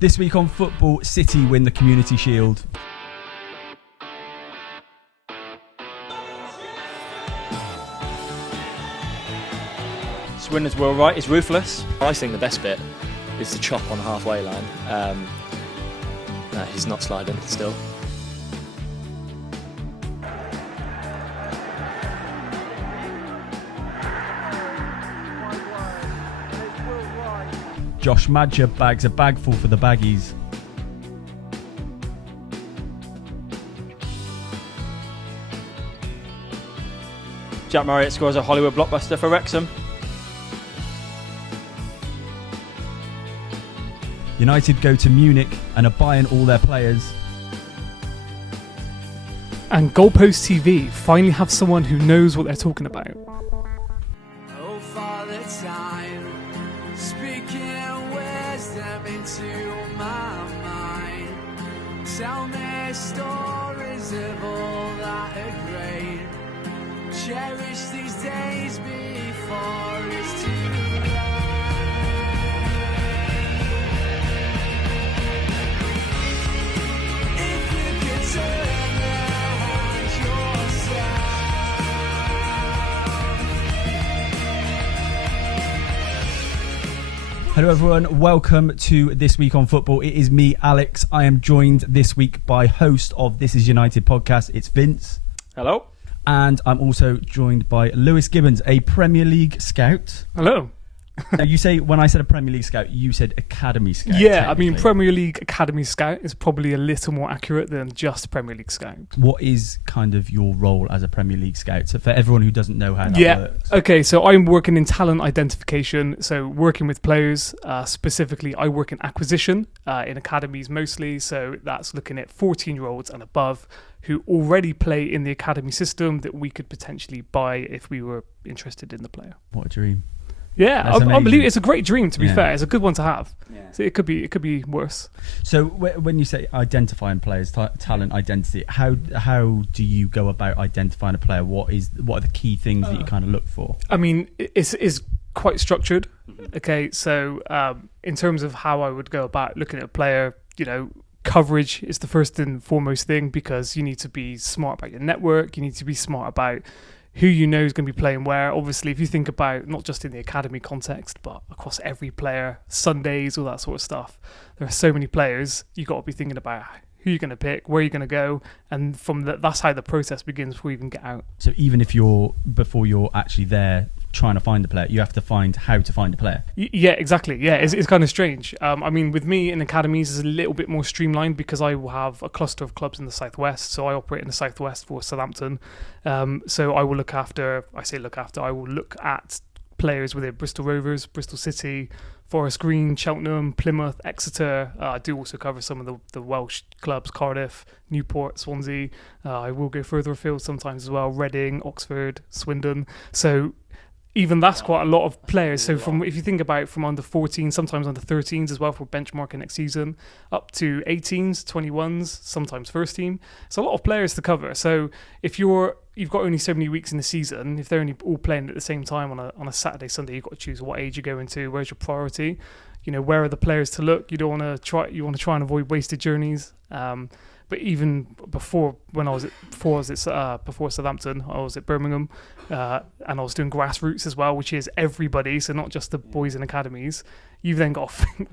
This week on football, City win the Community Shield. Winners were all right. It's ruthless. I think the best bit is the chop on the halfway line. No, he's not sliding still. Josh Madger bags a bagful for the baggies. Jack Marriott scores a Hollywood blockbuster for Wrexham. United go to Munich and are buying all their players. And Goalpost TV finally have someone who knows what they're talking about. Oh, Father Time, speaking wisdom into my mind. Tell me stories of all that are great. Cherish these days before it's too late. If you could turn around yourself. Hello everyone, welcome to This Week on Football. It is me, Alex. I am joined this week by host of This Is United podcast. It's Vince. Hello. And I'm also joined by Lewis Gibbons, a Premier League scout. Hello. Now, you say, when I said a Premier League scout, you said academy scout. Yeah, I mean, Premier League Academy Scout is probably a little more accurate than just Premier League Scout. What is kind of your role as a Premier League scout? So for everyone who doesn't know how that works. Okay, so I'm working in talent identification, so working with players. Specifically, I work in acquisition in academies mostly, so that's looking at 14-year-olds and above who already play in the academy system that we could potentially buy if we were interested in the player. What a dream. Yeah, I believe it's a great dream, to be fair. It's a good one to have. Yeah. So it could be worse. So when you say identifying players, talent identity, how do you go about identifying a player? What are the key things that you kind of look for? I mean, it's quite structured. Okay, so in terms of how I would go about looking at a player, coverage is the first and foremost thing, because you need to be smart about your network. You need to be smart about who you know is going to be playing where. Obviously, if you think about not just in the academy context, but across every player, Sundays, all that sort of stuff, there are so many players. You've got to be thinking about who you're going to pick, where you're going to go, and that's how the process begins before you even get out. So even if before you're actually there trying to find a player, you have to find how to find a player. Yeah, exactly. Yeah, it's kind of strange. I mean, with me in academies, it's a little bit more streamlined because I will have a cluster of clubs in the Southwest. So I operate in the Southwest for Southampton. So I will look at players within Bristol Rovers, Bristol City, Forest Green, Cheltenham, Plymouth, Exeter. I do also cover some of the Welsh clubs, Cardiff, Newport, Swansea. I will go further afield sometimes as well, Reading, Oxford, Swindon. So even that's quite a lot of players. So if you think about from under 14, sometimes under 13s as well for benchmarking next season, up to 18s, 21s, sometimes first team. It's a lot of players to cover. So if you've got only so many weeks in the season, if they're only all playing at the same time on a Saturday, Sunday, you've got to choose what age you're going to, where's your priority, where are the players to look. You want to try and avoid wasted journeys. But even before Southampton, I was at Birmingham, and I was doing grassroots as well, which is everybody, so not just the boys in academies. You've then got to think,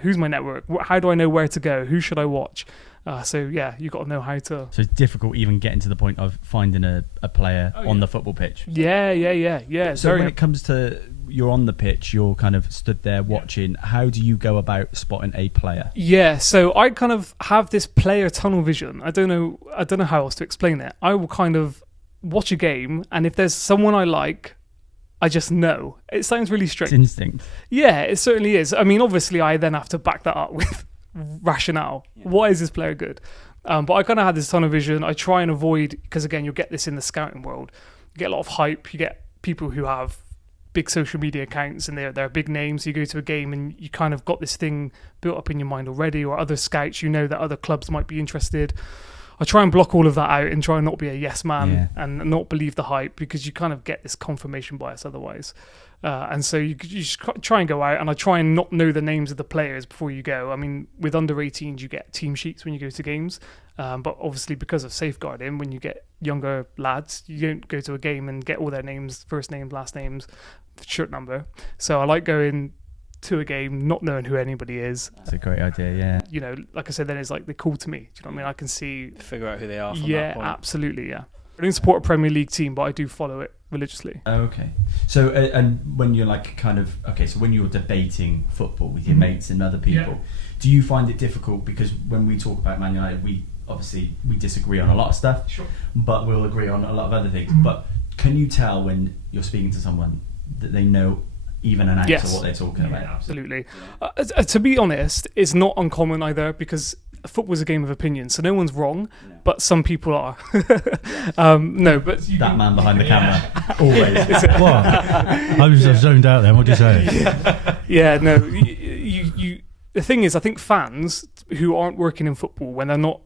who's my network? How do I know where to go? Who should I watch? So yeah, you've got to know how to. So it's difficult even getting to the point of finding a player on the football pitch. Yeah. So when it comes to you're on the pitch, you're kind of stood there watching. How do you go about spotting a player? Yeah, so I kind of have this player tunnel vision. I don't know how else to explain it. I will kind of watch a game, and if there's someone I like, I just know. It sounds really strange. It's instinct. Yeah, it certainly is. I mean, obviously, I then have to back that up with rationale. Yeah. Why is this player good? But I kind of had this tunnel vision. I try and avoid, because again, you'll get this in the scouting world. You get a lot of hype. You get people who have big social media accounts and they're big names. You go to a game and you kind of got this thing built up in your mind already, or other scouts, that other clubs might be interested. I try and block all of that out and try and not be a yes man Yeah. and not believe the hype, because you kind of get this confirmation bias otherwise. And so you just try and go out, and I try and not know the names of the players before you go. I mean, with under 18s, you get team sheets when you go to games. But obviously, because of safeguarding, when you get younger lads, you don't go to a game and get all their names, first names, last names, shirt number. So I like going to a game not knowing who anybody is. That's a great idea. Yeah. You know, like I said, then it's like they're cool to me. Do you know what I mean? I can see. Figure out who they are from Yeah, that point. absolutely. Yeah. I don't support a Premier League team, but I do follow it religiously. Okay. So, and when you're like kind of so when you're debating football with your mates and other people, do you find it difficult? Because when we talk about Man United, we disagree on a lot of stuff, but we'll agree on a lot of other things. But can you tell when you're speaking to someone that they know even an ounce of what they're talking about? Absolutely. To be honest, it's not uncommon either, because football's a game of opinion, so no one's wrong, but some people are. No, but That man behind the camera, always. What? I was zoned out then. What did you say? Yeah, no. You. The thing is, I think fans who aren't working in football, when they're not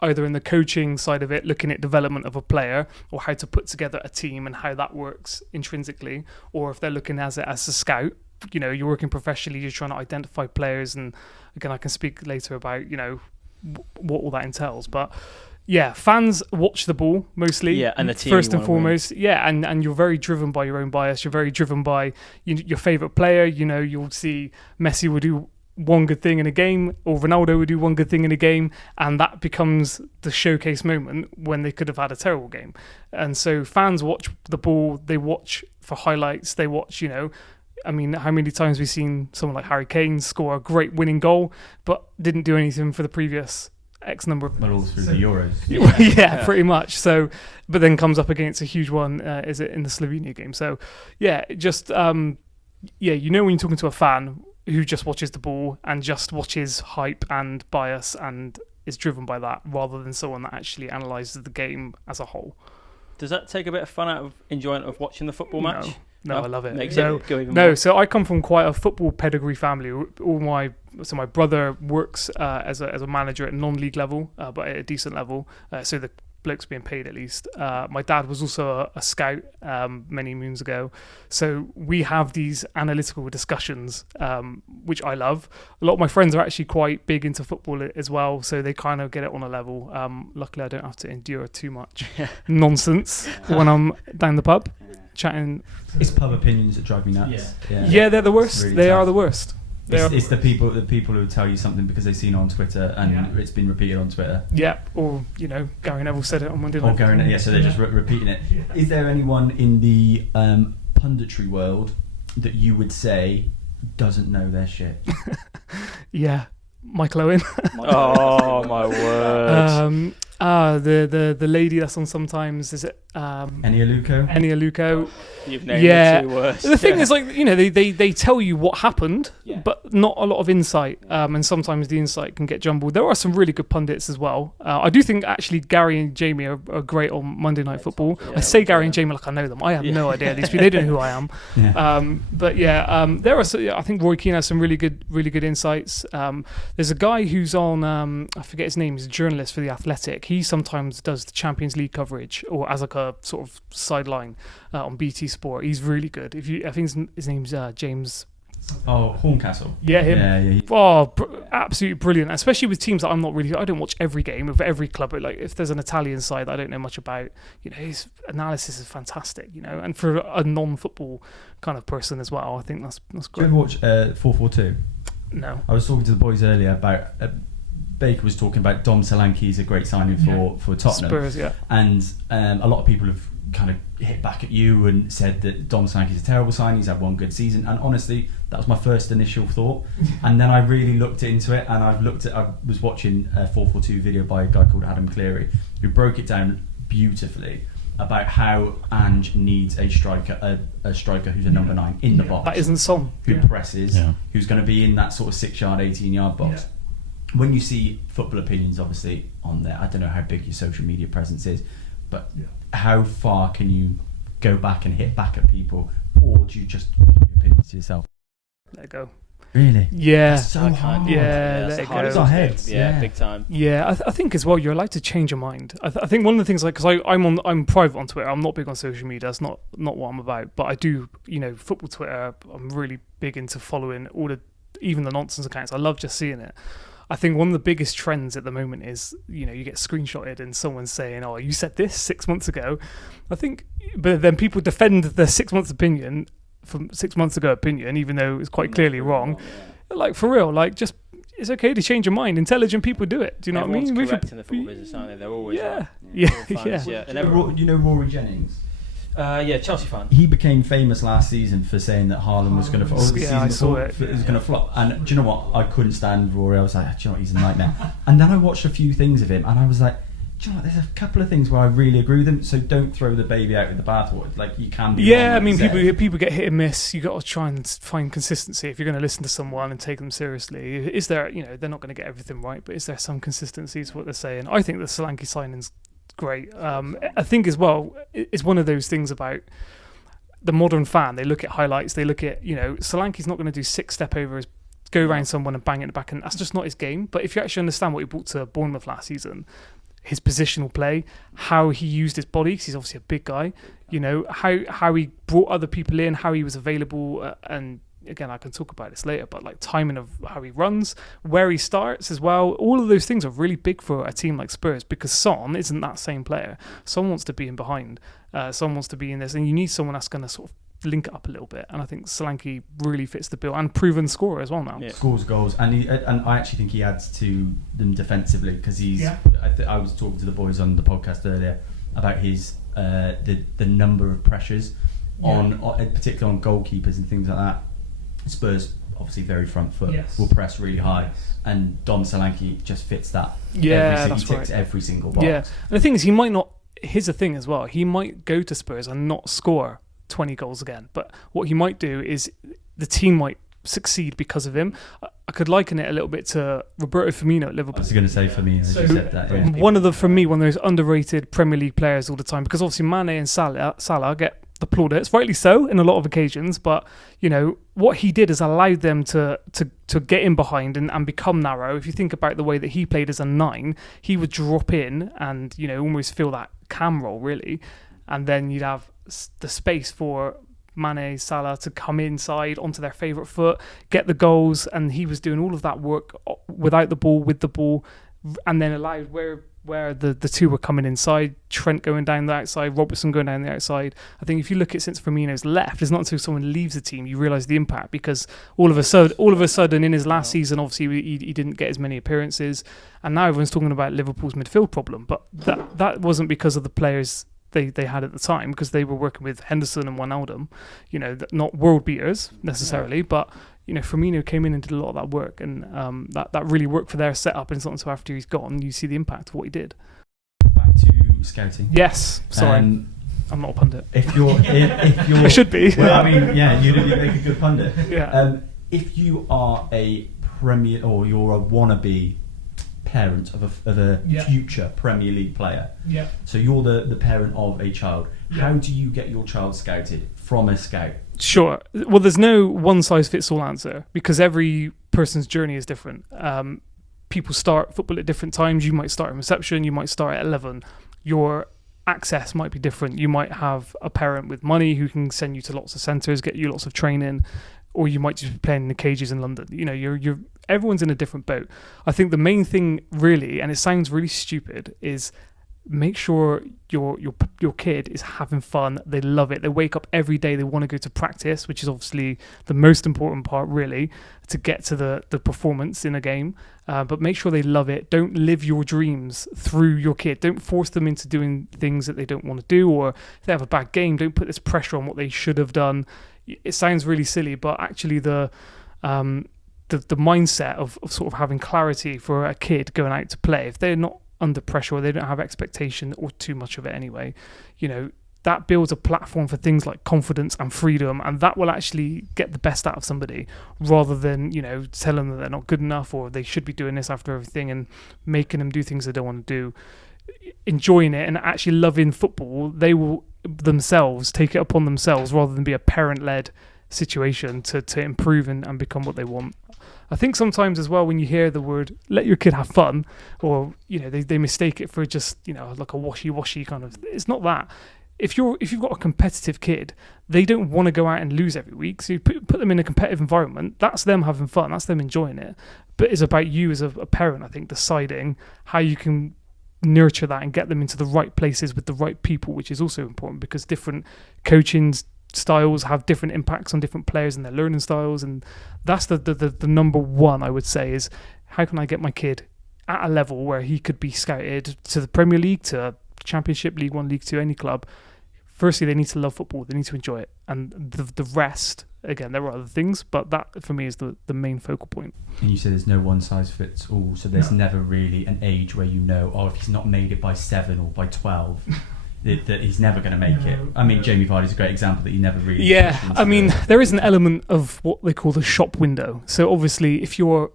either in the coaching side of it, looking at development of a player or how to put together a team and how that works intrinsically, or if they're looking as a scout, you know, you're working professionally, you're trying to identify players, and again, I can speak later about, you know, what all that entails. But yeah, fans watch the ball mostly. Yeah, and the team first you and wanna win. foremost. Yeah, and you're very driven by your own bias. You're very driven by your favorite player. You know, you'll see Messi will do one good thing in a game, or Ronaldo would do one good thing in a game, and that becomes the showcase moment when they could have had a terrible game. And so fans watch the ball, they watch for highlights, they watch, you know, I mean, how many times we've seen someone like Harry Kane score a great winning goal, but didn't do anything for the previous X number of... But all through the Euros. yeah, pretty much. So, but then comes up against a huge one, is it in the Slovenia game? So, yeah, just, you know, when you're talking to a fan who just watches the ball and just watches hype and bias and is driven by that, rather than someone that actually analyses the game as a whole. Does that take a bit of fun out of enjoyment of watching the football match? No, I love it. Makes No, it go even no, more. so I come from quite a football pedigree family. My brother works as a manager at non-league level, but at a decent level. So the bloke's being paid at least. My dad was also a scout many moons ago. So we have these analytical discussions, which I love. A lot of my friends are actually quite big into football as well, so they kind of get it on a level. Luckily, I don't have to endure too much nonsense when I'm down the pub chatting. It's pub opinions that drive me nuts. Yeah, they're the worst. Really They tough. are the worst. It's the people who tell you something because they've seen it on Twitter and it's been repeated on Twitter. Yeah, or, you know, Gary Neville said it on Monday Or Night. going, so they're just repeating it. Is there anyone in the punditry world that you would say doesn't know their shit? Yeah, Michael Owen. Oh my word! The lady that's on sometimes, is it Enia Luco? Enia Luco? You've named Yeah. the two worst. The thing is, like, you know, they tell you what happened, Yeah. but not a lot of insight. And sometimes the insight can get jumbled. There are some really good pundits as well. I do think actually Gary and Jamie are great on Monday Night Football. I say Gary and Jamie like I know them. I have no idea. These people, they don't know who I am. But yeah, there are. I think Roy Keane has some really good insights. There's a guy who's on. I forget his name. He's a journalist for the Athletic. He sometimes does the Champions League coverage, or as like a sort of sideline on BT Sport. He's really good. I think his name's James. Oh, Horncastle. Yeah, him. Yeah. Oh, absolutely brilliant. Especially with teams that I'm not really. I don't watch every game of every club. But like, if there's an Italian side that I don't know much about, you know, his analysis is fantastic. You know, and for a non-football kind of person as well, I think that's Do you great. ever watch 442? No. I was talking to the boys earlier about Baker was talking about Dom Solanke's a great signing for Tottenham. Spurs, yeah. And a lot of people have kind of hit back at you and said that Dom Solanke's a terrible sign. He's had one good season, and honestly, that was my first initial thought. And then I really looked into it, and I was watching a 442 video by a guy called Adam Cleary, who broke it down beautifully about how Ange needs a striker who's a number 9 in the box. That isn't Son. Who presses, who's going to be in that sort of 6-yard, 18-yard box. When you see football opinions, obviously, on there, I don't know how big your social media presence is, but how far can you go back and hit back at people, or do you just keep your opinions to yourself? Let it go. Really? Yeah. That's so I hard. can't. Yeah, that's let the it hardest go. one to do. Heads, Yeah, yeah. big time. Yeah, I think as well, you're allowed to change your mind. I think one of the things, like, because I'm private on Twitter, I'm not big on social media. That's not what I'm about. But I do, football Twitter. I'm really big into following even the nonsense accounts. I love just seeing it. I think one of the biggest trends at the moment is, you get screenshotted and someone's saying, "Oh, you said this 6 months ago." I think, but then people defend their 6 months opinion from 6 months ago opinion, even though it's quite clearly wrong. Like, for real, like, just, it's okay to change your mind. Intelligent people do it. Do you know what I mean? Everyone's correct in the football business, aren't they? They're always right. Yeah. All fans, Yeah. And everyone, You know Rory Jennings? yeah, Chelsea fan. He became famous last season for saying that Haaland was going to flop. Yeah, I saw it. Was going to flop. And do you know what? I couldn't stand Rory. I was like, do you know what? He's a nightmare. And then I watched a few things of him, and I was like, do you know what? There's a couple of things where I really agree with him. So don't throw the baby out with the bathwater. Like, you can be. Yeah, wrong, I mean, like you said. people get hit and miss. You got to try and find consistency if you're going to listen to someone and take them seriously. Is there, they're not going to get everything right, but is there some consistency to what they're saying? I think the Solanke signing's great. I think as well, it's one of those things about the modern fan. They look at highlights. They look at, Solanke's not going to do 6-step overs, go around someone and bang it in the back, and that's just not his game. But if you actually understand what he brought to Bournemouth last season, his positional play, how he used his body, because he's obviously a big guy, how he brought other people in, how he was available, and again, I can talk about this later, but like timing of how he runs, where he starts as well, all of those things are really big for a team like Spurs, because Son isn't that same player. Son wants to be in behind, Son wants to be in this, and you need someone that's going to sort of link it up a little bit, and I think Solanke really fits the bill, and proven scorer as well now. Yeah. Scores goals, and I actually think he adds to them defensively, because he's. Yeah. I was talking to the boys on the podcast earlier about his the number of pressures on particularly on goalkeepers and things like that. Spurs obviously very front foot, will press really high, and Dom Solanke just fits that. Yeah, he that's ticks right. every single box. Yeah, and the thing is, he might not. Here's the thing as well. He might go to Spurs and not score 20 goals again, but what he might do is the team might succeed because of him. I could liken it a little bit to Roberto Firmino at I Liverpool. was going to say for me, as you said that. Yeah. One of those underrated Premier League players all the time, because obviously Mane and Salah get the plaudits, rightly so, in a lot of occasions, but what he did is allowed them to get in behind and become narrow. If you think about the way that he played as a 9, he would drop in and almost feel that cam role really, and then you'd have the space for Mane, Salah to come inside onto their favourite foot, get the goals, and he was doing all of that work without the ball, with the ball, and then allowed where the two were coming inside, Trent going down the outside, Robertson going down the outside. I think if you look at since Firmino's left, it's not until someone leaves the team you realise the impact, because all of a sudden in his last season, obviously he didn't get as many appearances, and now everyone's talking about Liverpool's midfield problem, but that wasn't because of the players they had at the time, because they were working with Henderson and Wijnaldum, not world beaters necessarily, but Firmino came in and did a lot of that work, and that really worked for their setup. And it's not until after he's gone you see the impact of what he did. Back to scouting. Yes, sorry, I'm not a pundit. If you're, I should be. Well, I mean, yeah, you make a good pundit. Yeah. If you are a Premier, or you're a wannabe parent of a future Premier League player, so you're the parent of a child, how do you get your child scouted from a scout? Sure. Well, there's no one-size-fits-all answer, because every person's journey is different. People start football at different times. You might start in reception, you might start at 11. Your access might be different. You might have a parent with money who can send you to lots of centres, get you lots of training, or you might just be playing in the cages in London. You're everyone's in a different boat. I think the main thing really, and it sounds really stupid, is make sure your kid is having fun. They love it. They wake up every day. They want to go to practice, which is obviously the most important part, really, to get to the performance in a game. But make sure they love it. Don't live your dreams through your kid. Don't force them into doing things that they don't want to do, or if they have a bad game, don't put this pressure on what they should have done. It sounds really silly, but actually the mindset of sort of having clarity for a kid going out to play, if they're not under pressure or they don't have expectation or too much of it anyway, that builds a platform for things like confidence and freedom, and that will actually get the best out of somebody, rather than tell them that they're not good enough or they should be doing this after everything and making them do things they don't want to do. Enjoying it and actually loving football, they will themselves take it upon themselves, rather than be a parent-led situation to improve and become what they want. I think sometimes as well, when you hear the word "let your kid have fun," or they mistake it for just like a washy kind of. It's not that. If you've got a competitive kid, they don't want to go out and lose every week. So you put them in a competitive environment. That's them having fun. That's them enjoying it. But it's about you as a parent, I think, deciding how you can nurture that and get them into the right places with the right people, which is also important because different coaching styles have different impacts on different players and their learning styles. And that's the number one, I would say, is how can I get my kid at a level where he could be scouted to the Premier League, to Championship, League One, League Two, any club. Firstly, they need to love football. They need to enjoy it. And the rest, again, there are other things, but that, for me, is the main focal point. And you said there's no one size fits all, so there's never really an age where if he's not made it by 7 or by 12, that he's never going to make it. I mean, Jamie Vardy's a great example that he never really... Yeah, I mean, there is an element of what they call the shop window. So obviously, if you're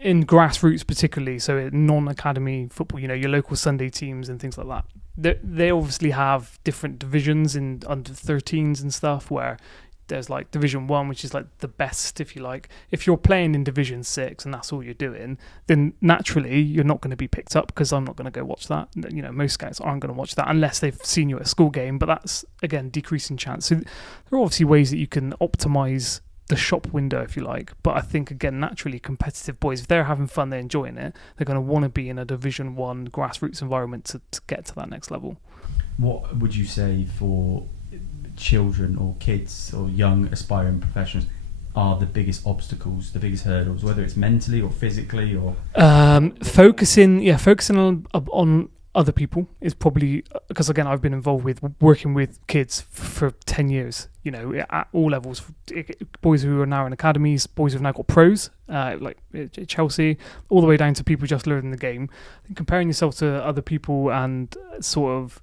in grassroots particularly, so in non-academy football, your local Sunday teams and things like that, they obviously have different divisions in under 13s and stuff, where there's like Division 1, which is like the best, if you like. If you're playing in Division 6 and that's all you're doing, then naturally you're not going to be picked up, because I'm not going to go watch that. Most scouts aren't going to watch that unless they've seen you at a school game, but that's, again, decreasing chance. So there are obviously ways that you can optimize the shop window, if you like, but I think, again, naturally competitive boys, if they're having fun, they're enjoying it, they're going to want to be in a Division 1 grassroots environment to get to that next level. What would you say for children or kids or young aspiring professionals are the biggest obstacles, the biggest hurdles, whether it's mentally or physically, or focusing on other people is probably, because again, I've been involved with working with kids for 10 years, at all levels, boys who are now in academies, boys who've now got pros, like Chelsea, all the way down to people just learning the game. I think comparing yourself to other people and sort of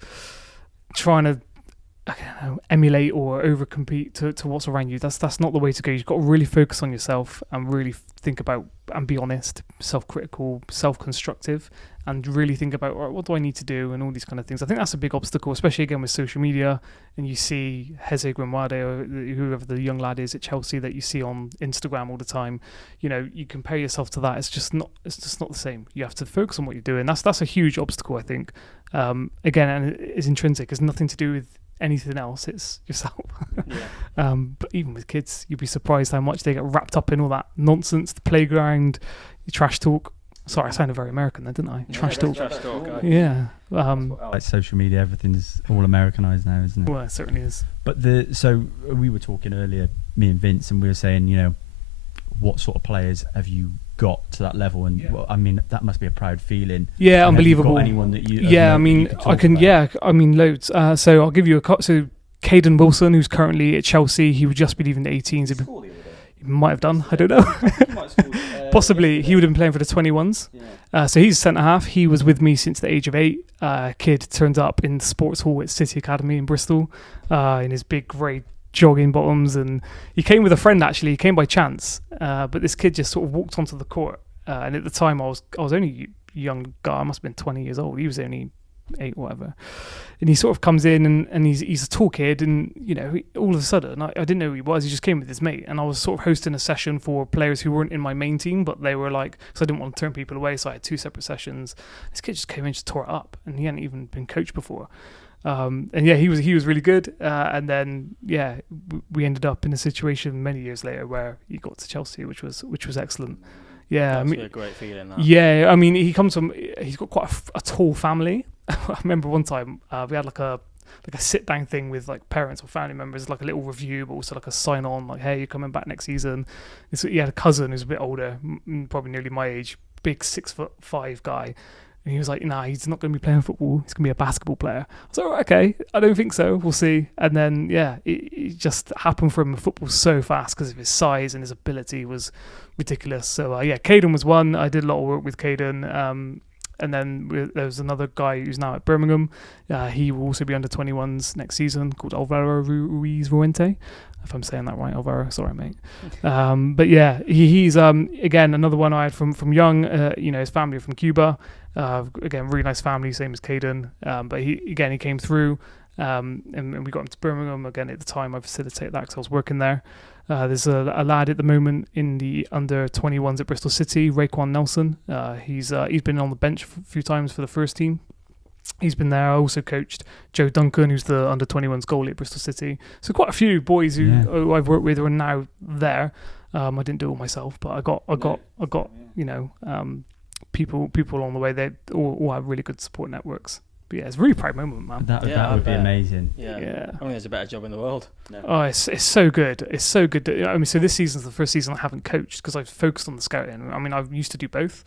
trying to emulate or overcompete to what's around you, that's not the way to go. You've got to really focus on yourself and really think about and be honest, self-critical, self-constructive, and really think about, right, what do I need to do, and all these kind of things. I think that's a big obstacle, especially again with social media. And you see Jose Grimwade, or whoever the young lad is at Chelsea that you see on Instagram all the time. You compare yourself to that. It's just not the same. You have to focus on what you're doing. That's a huge obstacle, I think. Again, and it's intrinsic. It's nothing to do with anything else, it's yourself. But even with kids, you'd be surprised how much they get wrapped up in all that nonsense, the playground, trash talk. Sorry, I sounded very American there, didn't I? Trash talk. Yeah. Like social media, everything's all Americanized now, isn't it? Well, it certainly is. But so we were talking earlier, me and Vince, and we were saying, what sort of players have you got to that level? And well, I mean, that must be a proud feeling. Yeah, and unbelievable. Have you got anyone that you? Yeah, I mean, I can. About? Yeah, I mean, loads. So I'll give you so Caden Wilson, who's currently at Chelsea, he would just be leaving the 18s. He might have done. I don't know. Possibly, he would have been playing for the 21s. Yeah. So he's centre half. He was with me since the age of 8. Kid turned up in the sports hall at City Academy in Bristol, in his big grey jogging bottoms, and he came with a friend. Actually, he came by chance, but this kid just sort of walked onto the court, and at the time I was only a young guy. I must have been 20 years old. He was only 8, whatever, and he sort of comes in and he's a tall kid, and all of a sudden I didn't know who he was. He just came with his mate, and I was sort of hosting a session for players who weren't in my main team, but they were like, because I didn't want to turn people away, so I had 2 separate sessions. This kid just came in and just tore it up, and he hadn't even been coached before. And yeah, he was really good. And then we ended up in a situation many years later where he got to Chelsea, which was excellent. Yeah, that's a great feeling. That. Yeah, I mean, he's got quite a tall family. I remember one time we had like a sit down thing with like parents or family members, like a little review, but also like a sign on, like, hey, you're coming back next season. He had a cousin who's a bit older, probably nearly my age, big 6'5" guy. And he was like, nah, he's not going to be playing football. He's going to be a basketball player. I was like, oh, okay, I don't think so. We'll see. And then, it just happened for him. Football so fast because of his size and his ability was ridiculous. So, Caden was one. I did a lot of work with Caden. And then there was another guy who's now at Birmingham. He will also be under 21s next season, called Alvaro Ruiz Ruente. If I'm saying that right, Alvaro, sorry, mate. But yeah, he's again another one I had from young. His family are from Cuba. Again, really nice family, same as Caden. But he came through. and we got him to Birmingham again. At the time, I facilitated that because I was working there. There's a lad at the moment in the under 21s at Bristol City, Raekwon Nelson. He's been on the bench a few times for the first team. He's been there. I also coached Joe Duncan, who's the under 21s goalie at Bristol City. So quite a few boys who I've worked with are now there. I didn't do it all myself, but I got people along the way. They all have really good support networks. But yeah, it's a really proud moment, man. That would be amazing. Yeah. Yeah. I don't think there's a better job in the world. No. Oh, it's so good. It's so good. So this season's the first season I haven't coached because I've focused on the scouting. I mean, I used to do both.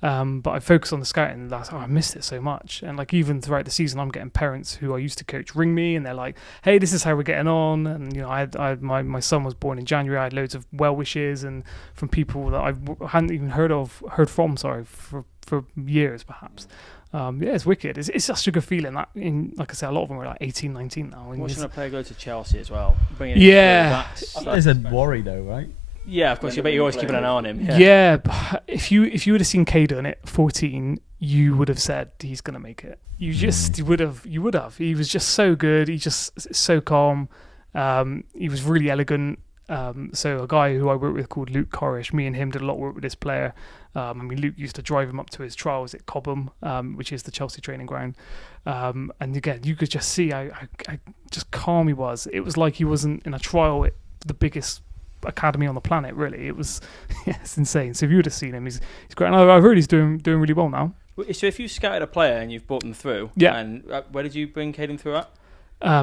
But I focused on the scouting and I missed it so much. And like even throughout the season, I'm getting parents who I used to coach ring me and they're like, "Hey, this is how we're getting on." And my son was born in January. I had loads of well wishes and from people that I hadn't even heard from for years perhaps. It's wicked. It's such a good feeling. That like I said, a lot of them are like 18, 19 now. Watching a player go to Chelsea as well. There's a worry though, right? Yeah, of course. I bet you're always keeping an eye on him. Yeah, but if you would have seen Caden at 14, you would have said he's gonna make it. You would have. He was just so good. He just so calm. He was really elegant. So a guy who I worked with called Luke Corish, me and him did a lot of work with this player. Luke used to drive him up to his trials at Cobham, which is the Chelsea training ground. And again, you could just see how just calm he was. It was like he wasn't in a trial at the biggest academy on the planet, really. It was it's insane. So if you would have seen him, he's great. And I've heard he's doing really well now. So if you scouted a player and you've brought them through, and where did you bring Caden through at?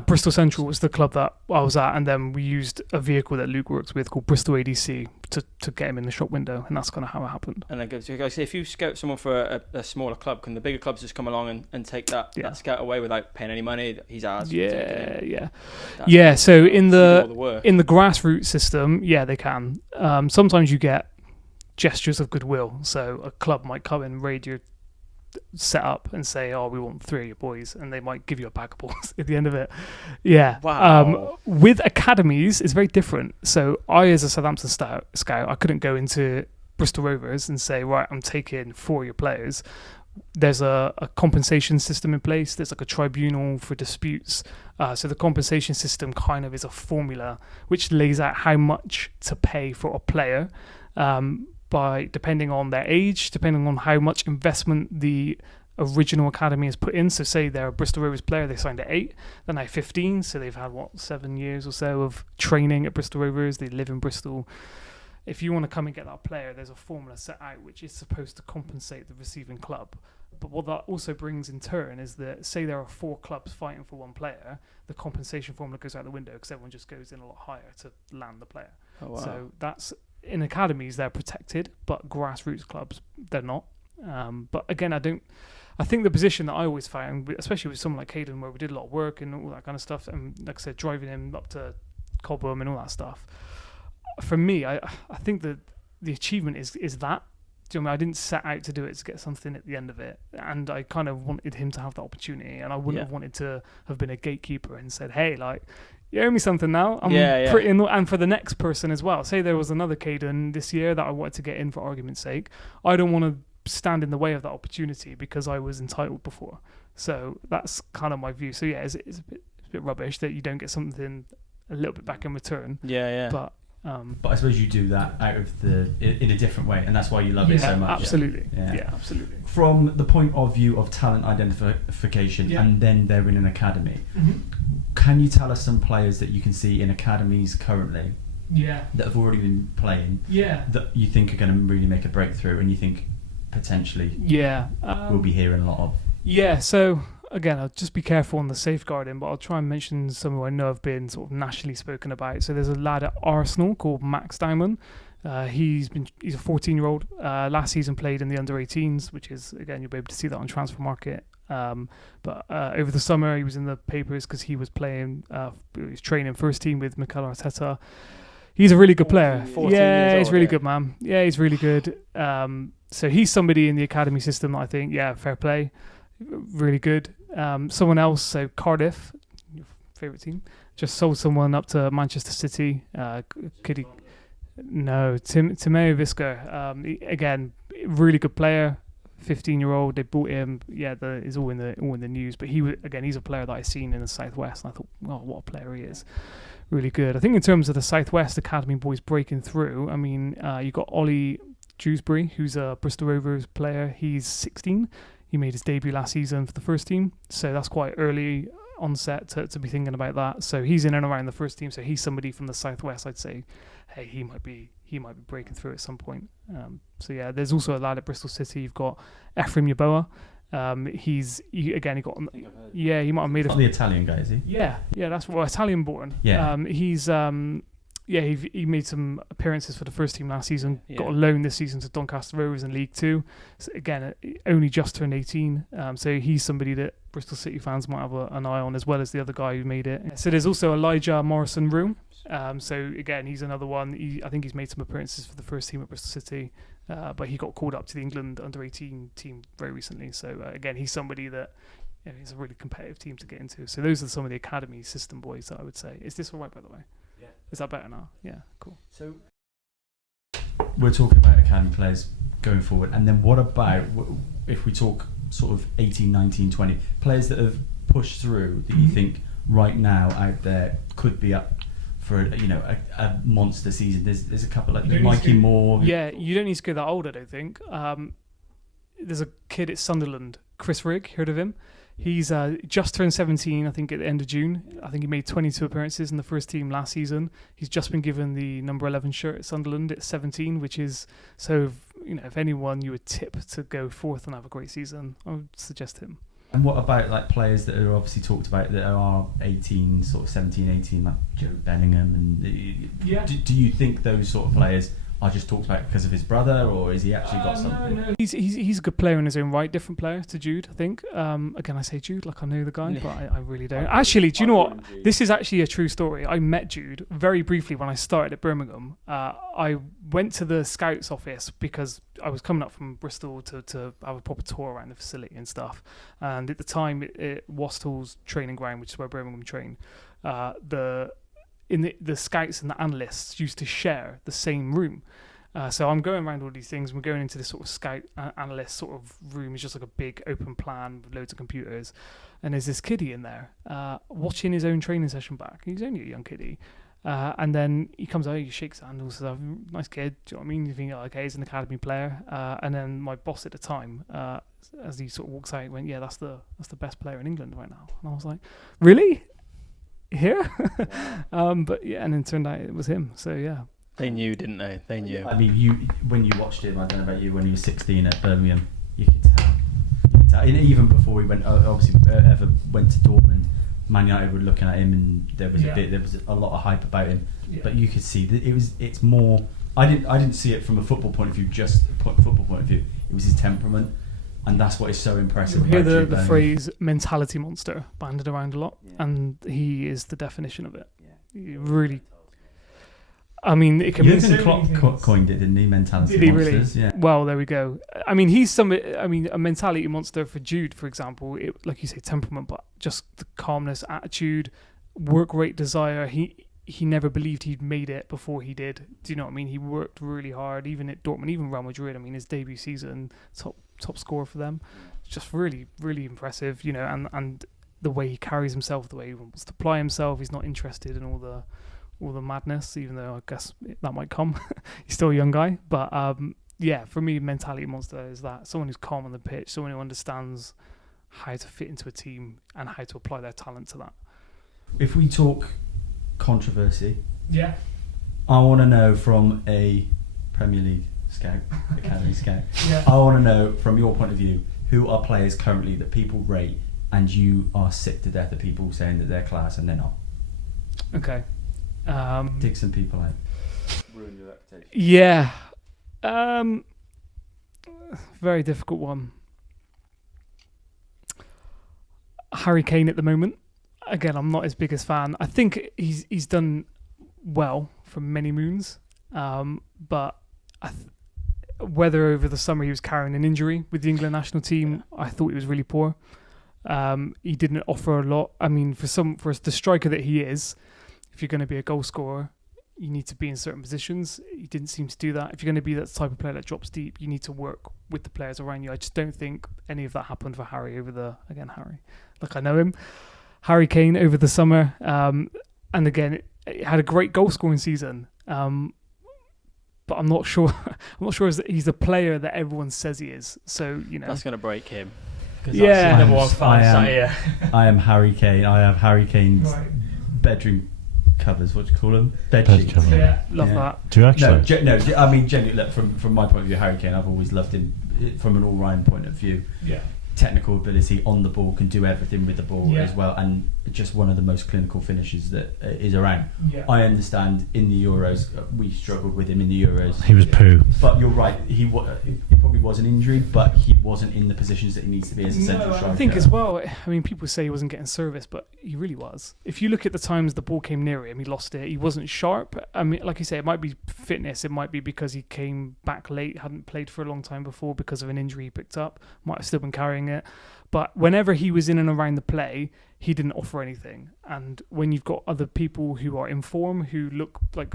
Bristol Central was the club that I was at, and then we used a vehicle that Luke works with called Bristol ADC to get him in the shop window, and that's kind of how it happened. And then, so if you scout someone for a smaller club, can the bigger clubs just come along and take that scout away without paying any money? He's ours. Yeah. So in the grassroots system, they can. Sometimes you get gestures of goodwill. So a club might come and raid your set up and say, "Oh, we want 3 of your boys," and they might give you a bag of balls at the end of it. Yeah. Wow. With academies, it's very different. So I, as a Southampton scout, I couldn't go into Bristol Rovers and say, "Right, I'm taking 4 of your players." There's a compensation system in place. There's like a tribunal for disputes. So the compensation system kind of is a formula which lays out how much to pay for a player. By depending on their age, depending on how much investment the original academy has put in. So say they're a Bristol Rovers player, they signed at 8, they're now 15, so they've had 7 years or so of training at Bristol Rovers, they live in Bristol. If you want to come and get that player, there's a formula set out which is supposed to compensate the receiving club. But what that also brings in turn is that, say there are 4 clubs fighting for one player, the compensation formula goes out the window because everyone just goes in a lot higher to land the player. Oh, wow. So that's, in academies they're protected, but grassroots clubs they're not. But again, I think the position that I always found, especially with someone like Caden, where we did a lot of work and all that kind of stuff, and like I said, driving him up to Cobham and all that stuff. For me, I think that the achievement is that. Do you know what I mean? I didn't set out to do it to get something at the end of it, and I kind of wanted him to have the opportunity, and I wouldn't have wanted to have been a gatekeeper and said, "Hey, like, you owe me something now." I'm pretty and for the next person as well. Say there was another Caden this year that I wanted to get in for argument's sake. I don't want to stand in the way of that opportunity because I was entitled before. So that's kind of my view. So yeah, it's a bit rubbish that you don't get something a little bit back in return. But I suppose you do that out of in a different way, and that's why you love it so much. Absolutely. Yeah, absolutely. From the point of view of talent identification, and then they're in an academy, can you tell us some players that you can see in academies currently that have already been playing that you think are going to really make a breakthrough and you think potentially we'll be hearing a lot of? Yeah, so again, I'll just be careful on the safeguarding, but I'll try and mention some who I know have been sort of nationally spoken about. So there's a lad at Arsenal called Max Diamond. He's a 14-year-old. Last season played in the under-18s, which is, again, you'll be able to see that on Transfer Market. But over the summer, he was in the papers because he was playing, he was training first team with Mikel Arteta. He's a really good player. He's really good, man. Yeah, he's really good. So he's somebody in the academy system that I think, fair play. Really good. Someone else, so Cardiff, your favourite team, just sold someone up to Manchester City. Timeo Visca. Again, really good player. 15-year-old. They bought him. Yeah, is all in the news. But he's a player that I've seen in the Southwest, and I thought, oh, what a player he is. Really good. I think in terms of the Southwest Academy boys breaking through, I mean, you got Ollie Dewsbury, who's a Bristol Rovers player. He's 16. He made his debut last season for the first team, so that's quite early onset to be thinking about that. So he's in and around the first team. So he's somebody from the Southwest. I'd say, hey, he might be breaking through at some point. So yeah, there's also a lad at Bristol City. You've got Ephraim Yaboa. He got. Yeah, he might have made not the Italian guy, is he? Yeah, that's Italian born. Yeah. He made some appearances for the first team last season. Got a loan this season to Doncaster Rovers in League Two. So again, only just turned 18. So he's somebody that Bristol City fans might have an eye on, as well as the other guy who made it. So there's also Elijah Morrison-Room. So again, he's another one. I think he's made some appearances for the first team at Bristol City, but he got called up to the England under-18 team very recently. So again, he's somebody that he's a really competitive team to get into. So those are some of the academy system boys that I would say. Is this all right, by the way? Yeah. Is that better now? Yeah, cool. So we're talking about academy players going forward, and then what about if we talk sort of 18, 19, 20 players that have pushed through that you think right now out there could be up for a monster season? There's a couple like Mikey Moore. Yeah, you don't need to go that old, I don't think. There's a kid at Sunderland, Chris Rigg. Heard of him? He's just turned 17, I think, at the end of June. I think he made 22 appearances in the first team last season. He's just been given the number 11 shirt at Sunderland at 17, which is so. If anyone you would tip to go forth and have a great season, I would suggest him. And what about like players that are obviously talked about that are 18, sort of 17, 18, like Joe Bellingham? And do you think those sort of players are just talked about because of his brother, or is he actually got something? No. He's a good player in his own right, different player to Jude, I think. Again, I say Jude like I know the guy, but I really don't. Actually, do you know what? This is actually a true story. I met Jude very briefly when I started at Birmingham. I went to the scouts office because I was coming up from Bristol to have a proper tour around the facility and stuff. And at the time, at Wastal's training ground, which is where Birmingham trained, the scouts and the analysts used to share the same room. So I'm going around all these things. We're going into this sort of scout analyst sort of room. It's just like a big open plan with loads of computers. And there's this kiddie in there watching his own training session back. He's only a young kiddie. And then he comes out, he shakes hands and says, nice kid. Do you know what I mean? You think, okay, he's an academy player. And then my boss at the time, as he sort of walks out, went, yeah, that's the best player in England right now. And I was like, really? Here? But yeah, and then it turned out it was him. So yeah. They knew, didn't they? They knew. I mean, when you watched him, I don't know about you, when he was 16 at Birmingham, you could tell. And even before he went, obviously, ever went to Dortmund, Man United were looking at him, and there was a lot of hype about him. Yeah. But you could see that it's more. I didn't see it from a football point of view, just a football point of view. It was his temperament, and that's what is so impressive. You hear the phrase "mentality monster" banded around a lot, and he is the definition of it. Yeah. He really. I mean, it can Jurgen Klopp coined it, didn't he? Mentality monsters. Really? Yeah. Well, there we go. I mean, a mentality monster for Jude, for example. Like you say, temperament, but just the calmness, attitude, work rate, desire. He never believed he'd made it before he did. Do you know what I mean? He worked really hard, even at Dortmund, even Real Madrid. I mean, his debut season, top scorer for them. It's just really, really impressive. And the way he carries himself, the way he wants to apply himself. He's not interested in all the madness, even though I guess that might come. He's still a young guy, but for me, mentality monster is that someone who's calm on the pitch, someone who understands how to fit into a team and how to apply their talent to that. If we talk controversy, I want to know from a Premier League scout, academy scout. I want to know from your point of view, who are players currently that people rate and you are sick to death of people saying that they're class and they're not? Okay. Dig some people out. Ruin your reputation. Yeah. Very difficult one. Harry Kane at the moment. Again, I'm not his biggest fan. I think he's done well for many moons, but whether over the summer he was carrying an injury with the England national team, I thought he was really poor. He didn't offer a lot. I mean, for the striker that he is, if you're going to be a goal scorer, you need to be in certain positions. He didn't seem to do that. If you're going to be that type of player that drops deep, you need to work with the players around you. I just don't think any of that happened for Harry Harry. Like, I know him. Harry Kane over the summer. And again, it had a great goal scoring season. But I'm not sure. I'm not sure he's the player that everyone says he is. So, you know, that's going to break him. Yeah, Number one fan. I am Harry Kane. I have Harry Kane's bedroom covers. What do you call them? Bed sheets. Yeah, love that. Do you actually? No, I mean, genuinely, look, from my point of view, Harry Kane, I've always loved him from an all-round point of view. Yeah. Technical ability on the ball, can do everything with the ball as well, and just one of the most clinical finishers that is around. Yeah. I understand in the Euros we struggled with him in the Euros. He was poo. But you're right, it probably was an injury, but he wasn't in the positions that he needs to be as a central striker. I think as well, I mean, people say he wasn't getting service, but he really was. If you look at the times the ball came near him, he lost it. He wasn't sharp. I mean, like you say, it might be fitness, it might be because he came back late, hadn't played for a long time before because of an injury he picked up, might have still been carrying it. But whenever he was in and around the play, he didn't offer anything. And when you've got other people who are in form, who look like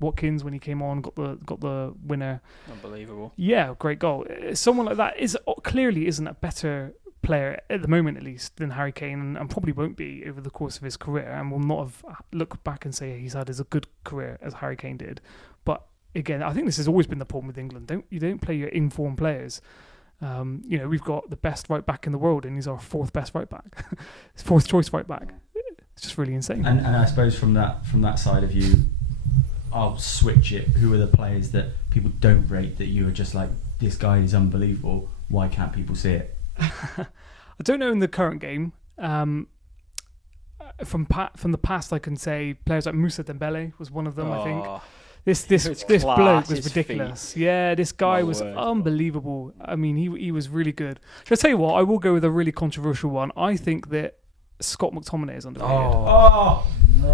Watkins when he came on, got the winner. Unbelievable. Yeah, great goal. Someone like that clearly isn't a better player at the moment, at least, than Harry Kane, and probably won't be over the course of his career, and will not have look back and say he's had as a good career as Harry Kane did. But again, I think this has always been the problem with England. You don't play your in-form players. You know, we've got the best right back in the world, and he's our fourth best right back, fourth choice right back. It's just really insane. And I suppose from that side of you, I'll switch it. Who are the players that people don't rate that you are just like, this guy is unbelievable? Why can't people see it? I don't know in the current game. From the past, I can say players like Moussa Dembele was one of them. I think. This bloke was ridiculous. Feet. Yeah, this guy was unbelievable. I mean, he was really good. Shall I tell you what? I will go with a really controversial one. I think that Scott McTominay is underrated.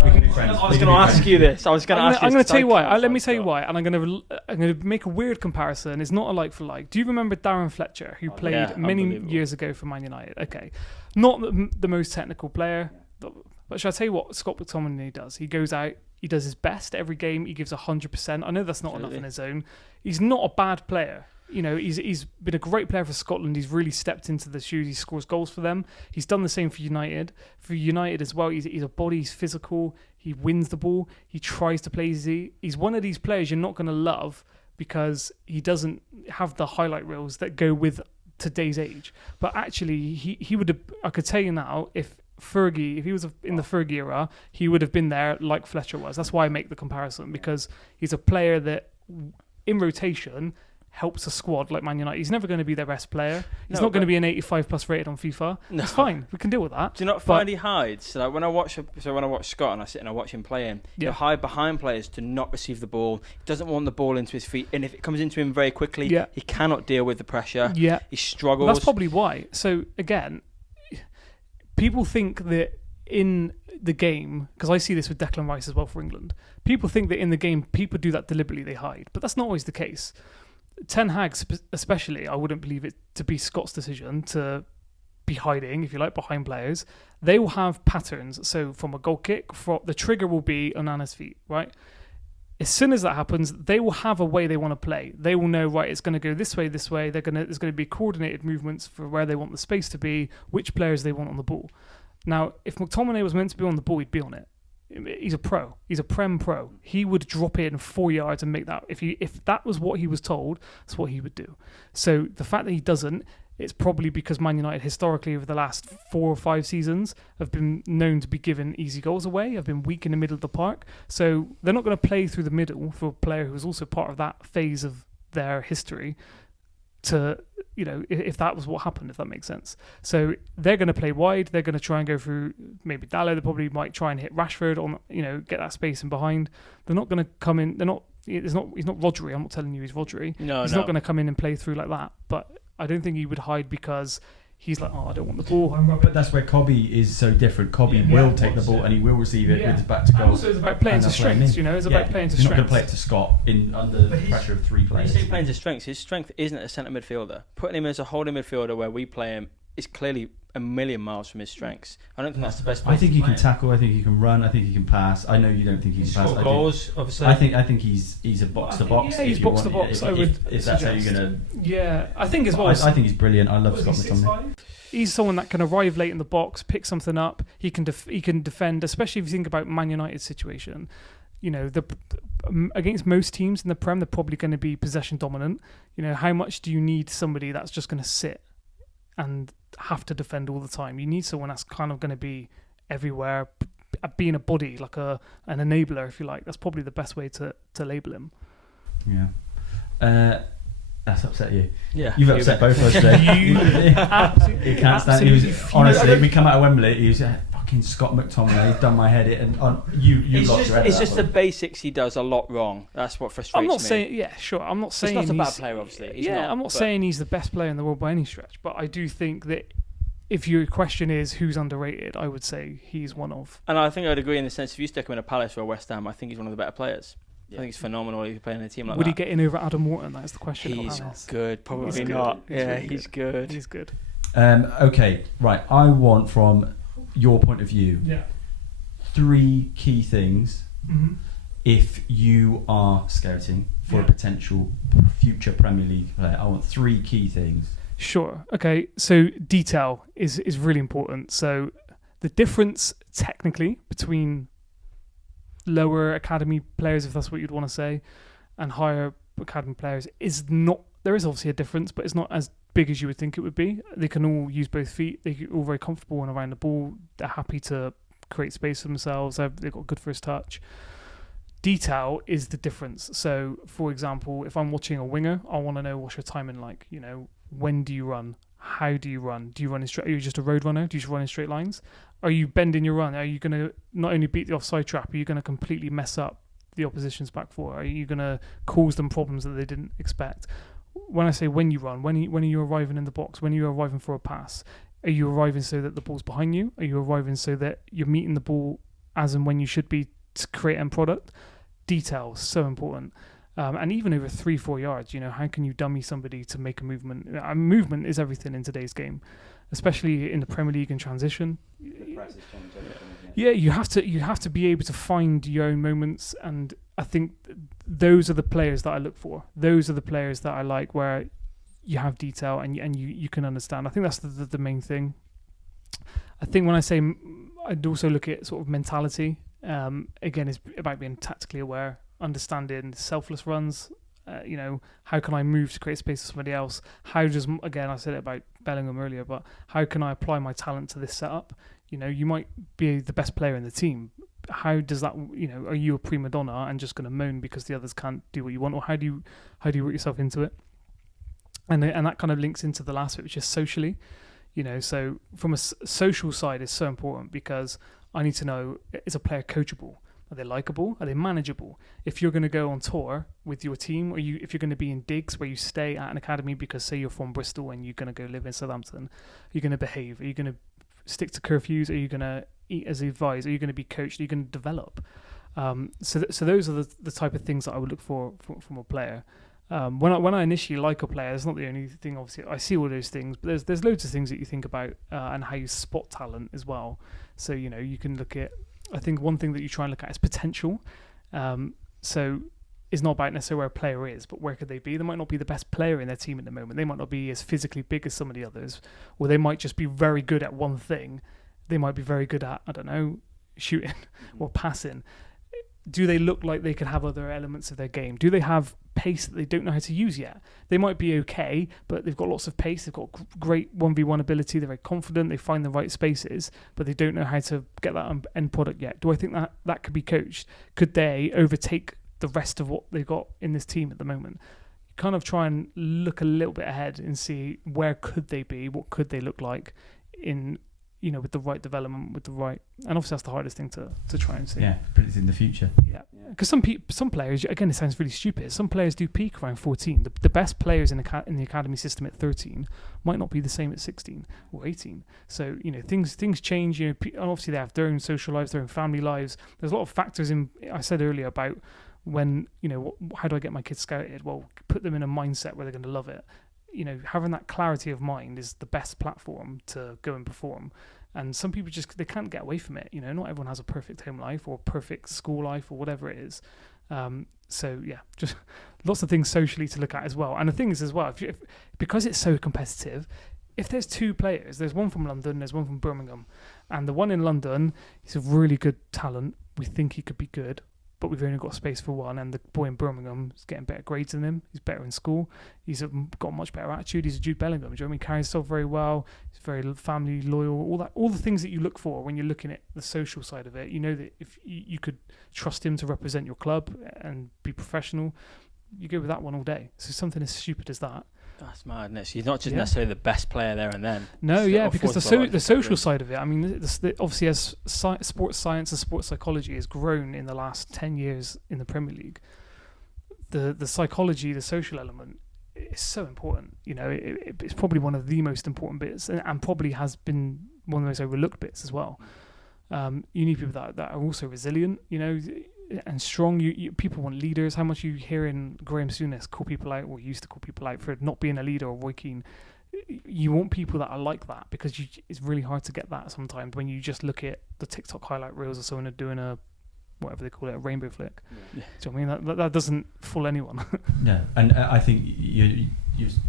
We can be friends. I was going to ask you this. I'm going to tell you why. Let me tell you why. And I'm going to make a weird comparison. It's not a like for like. Do you remember Darren Fletcher, who played many years ago for Man United? Okay, not the most technical player, but shall I tell you what Scott McTominay does? He goes out. He does his best every game. He gives 100%. I know that's not enough in his own. He's not a bad player. You know, he's been a great player for Scotland. He's really stepped into the shoes. He scores goals for them. He's done the same for United. For United as well, he's a body. He's physical. He wins the ball. He tries to play easy. He's one of these players you're not going to love because he doesn't have the highlight reels that go with today's age. But actually, he would have. I could tell you now, if he was in the Fergie era, he would have been there like Fletcher was. That's why I make the comparison, because he's a player that in rotation helps a squad like Man United. He's never going to be their best player. He's not going to be an 85 plus rated on FIFA. No. It's fine. We can deal with that. Do you not find he hides? So like when I watch Scott and I sit and I watch him playing, he'll hide behind players to not receive the ball. He doesn't want the ball into his feet, and if it comes into him very quickly, he cannot deal with the pressure. Yeah, he struggles. Well, that's probably why. So again, people think that in the game, because I see this with Declan Rice as well for England, people think that in the game people do that deliberately, they hide. But that's not always the case. Ten Hag especially, I wouldn't believe it to be Scott's decision to be hiding, if you like, behind players. They will have patterns. So from a goal kick, the trigger will be Onana's feet, right? As soon as that happens, they will have a way they want to play. They will know, right, it's going to go this way. There's going to be coordinated movements for where they want the space to be, which players they want on the ball. Now, if McTominay was meant to be on the ball, he'd be on it. He's a pro. He's a Prem pro. He would drop in 4 yards and make that. If that was what he was told, that's what he would do. So the fact that he doesn't, it's probably because Man United historically over the last 4 or 5 seasons have been known to be given easy goals away, have been weak in the middle of the park. So they're not going to play through the middle for a player who was also part of that phase of their history to, you know, if that was what happened, if that makes sense. So they're going to play wide. They're going to try and go through maybe Dallo. They probably might try and hit Rashford on, you know, get that space in behind. They're not going to come in. He's not Rodri. I'm not telling you he's Rodri. He's not going to come in and play through like that. But I don't think he would hide because he's like, I don't want the ball. But that's where Cobby is so different. Cobby will take the ball and he will receive it with his back to goal. And also, it's about playing to strengths. You know, it's about playing to strengths. He's not going to play it to Scott under the pressure of 3 players. When you say playing to strengths, his strength isn't a centre midfielder. Putting him as a holding midfielder where we play him is clearly a million miles from his strengths. I don't think that's the best. I think he can tackle. I think he can run. I think he can pass. I know you don't think he can pass. Score goals, obviously. I think he's a box to box. Yeah, he's box to box. If that's how you're gonna. Yeah, I think as well. I think he's brilliant. I love Scott McTominay. He's someone that can arrive late in the box, pick something up. He can defend, especially if you think about Man United's situation. You know, against most teams in the Prem, they're probably going to be possession dominant. You know, how much do you need somebody that's just going to sit and have to defend all the time? You need someone that's kind of going to be everywhere, being a body, like an enabler, if you like. That's probably the best way to label him. Yeah. That's upset you. Yeah, you've upset both of us today. You can't stand. He was, honestly, we come out of Wembley. He was fucking Scott McTominay. He's done my head in, and you lost your head. It's just the basics he does a lot wrong. That's what frustrates me. I'm not saying. Yeah, sure. I'm not saying he's not a bad player. Obviously, I'm not saying he's the best player in the world by any stretch. But I do think that if your question is who's underrated, I would say he's one of. And I think I'd agree in the sense if you stick him in a Palace or a West Ham, I think he's one of the better players. Yeah. I think it's phenomenal if you're playing in a team like that. Would he get in over Adam Wharton? That's the question. He's good. Probably not. He's good. He's good. Okay, right. I want, from your point of view, 3 key things if you are scouting for a potential future Premier League player. I want 3 key things. Sure. Okay. So detail is really important. So the difference technically between lower academy players, if that's what you'd want to say, and higher academy players is not. There is obviously a difference, but it's not as big as you would think it would be. They can all use both feet. They're all very comfortable and around the ball. They're happy to create space for themselves. They've got good first touch. Detail is the difference. So, for example, if I'm watching a winger, I want to know what's your timing like. You know, when do you run? How do you run? Do you run in straight? Are you just a road runner? Do you just run in straight lines? Are you bending your run? Are you going to not only beat the offside trap? Are you going to completely mess up the opposition's back four? Are you going to cause them problems that they didn't expect? When I say when you run, when are you arriving in the box? When are you arriving for a pass? Are you arriving so that the ball's behind you? Are you arriving so that you're meeting the ball as and when you should be to create end product? Detail, so important. And even over 3-4 yards, you know, how can you dummy somebody to make a movement? Movement is everything in today's game, especially in the Premier League and transition. Yeah, you have to be able to find your own moments, and I think those are the players that I look for. Those are the players that I like, where you have detail and you can understand. I think that's the main thing. I think when I say, I'd also look at sort of mentality. Again, it's about being tactically aware, understanding selfless runs. You know, how can I move to create space for somebody else? How does, again, I said it about Bellingham earlier, but how can I apply my talent to this setup? You know, you might be the best player in the team. How does that, you know, are you a prima donna and just going to moan because the others can't do what you want? Or how do you work yourself into it? And that kind of links into the last bit, which is socially. You know, so from a social side is so important, because I need to know, is a player coachable? Are they likable? Are they manageable? If you're going to go on tour with your team, or if you're going to be in digs where you stay at an academy because, say, you're from Bristol and you're going to go live in Southampton, are you going to behave? Are you going to stick to curfews? Are you going to eat as advised? Are you going to be coached? Are you going to develop? So those are the type of things that I would look for from a player. When I initially like a player, it's not the only thing. Obviously, I see all those things, but there's loads of things that you think about and how you spot talent as well. So, you know, you can look at, I think one thing that you try and look at is potential. So it's not about necessarily where a player is, but where could they be? They might not be the best player in their team at the moment. They might not be as physically big as some of the others, or they might just be very good at one thing. They might be very good at, I don't know, shooting or passing. Do they look like they could have other elements of their game? Do they have pace that they don't know how to use yet? They might be okay, but they've got lots of pace. They've got great 1v1 ability. They're very confident. They find the right spaces, but they don't know how to get that end product yet. Do I think that could be coached? Could they overtake the rest of what they've got in this team at the moment? You kind of try and look a little bit ahead and see where could they be? What could they look like in, you know, with the right development, with the right, and obviously that's the hardest thing to try and see. Yeah, predict in the future. Yeah, because some players, again, it sounds really stupid. Some players do peak around 14. The best players in the academy system at 13 might not be the same at 16 or 18. So, you know, things change. You know, and obviously they have their own social lives, their own family lives. There's a lot of factors in. I said earlier about when, you know, how do I get my kids scouted? Well, put them in a mindset where they're going to love it. having that clarity of mind is the best platform to go and perform. And some people they can't get away from it. Not everyone has a perfect home life or perfect school life or whatever it is. So yeah, just lots of things socially to look at as well. And the thing is as well, because it's so competitive, if there's two players, there's one from London, there's one from Birmingham, and the one in London, he's a really good talent. We think he could be good, but we've only got space for one, and the boy in Birmingham is getting better grades than him. He's better in school. He's got a much better attitude. He's a Jude Bellingham. Do you know what I mean? Carries himself very well. He's very family loyal. All the things that you look for when you're looking at the social side of it. That if you could trust him to represent your club and be professional, you go with that one all day. So something as stupid as that. That's madness. You're not just necessarily the best player there and then. No, because the social side of it. I mean, obviously, as sports science and sports psychology has grown in the last 10 years in the Premier League, the psychology, the social element is so important. It's probably one of the most important bits, and probably has been one of the most overlooked bits as well. You need people that are also resilient. And strong. People want leaders. How much you hearing Graham Souness call people out, or used to call people out for not being a leader, or Roy Keane. You want people that are like that, because it's really hard to get that sometimes when you just look at the TikTok highlight reels of someone doing a whatever they call it, a rainbow flick. Yeah. Do you know what I mean? That doesn't fool anyone. No, and I think you're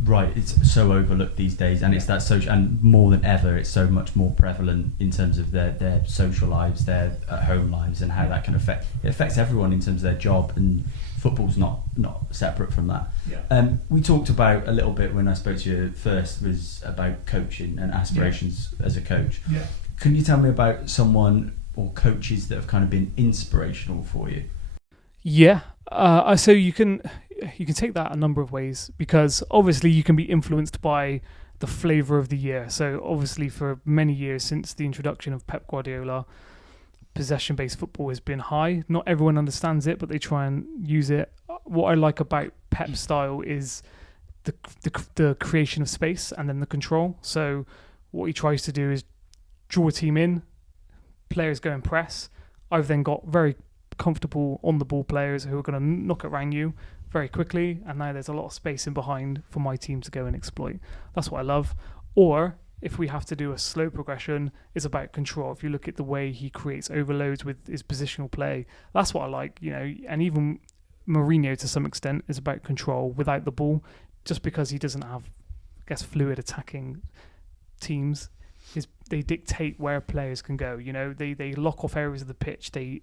right. It's so overlooked these days, and it's that social, and more than ever, it's so much more prevalent in terms of their social lives, their home lives, and how that can affects everyone in terms of their job. And football's not separate from that. Yeah. We talked about a little bit when I spoke to you first was about coaching and aspirations as a coach. Yeah. Can you tell me about someone or coaches that have kind of been inspirational for you? Yeah. So you can take that a number of ways, because obviously you can be influenced by the flavour of the year. So obviously for many years since the introduction of Pep Guardiola, possession-based football has been high. Not everyone understands it, but they try and use it. What I like about Pep's style is the creation of space and then the control. So what he tries to do is draw a team in, players go and press. I've then got very comfortable on the ball players who are going to knock it around you very quickly, and now there's a lot of space in behind for my team to go and exploit. That's what I love. Or if we have to do a slow progression, it's about control. If you look at the way he creates overloads with his positional play, that's what I like, and even Mourinho to some extent is about control without the ball, just because he doesn't have, I guess, fluid attacking teams. They dictate where players can go. They lock off areas of the pitch. They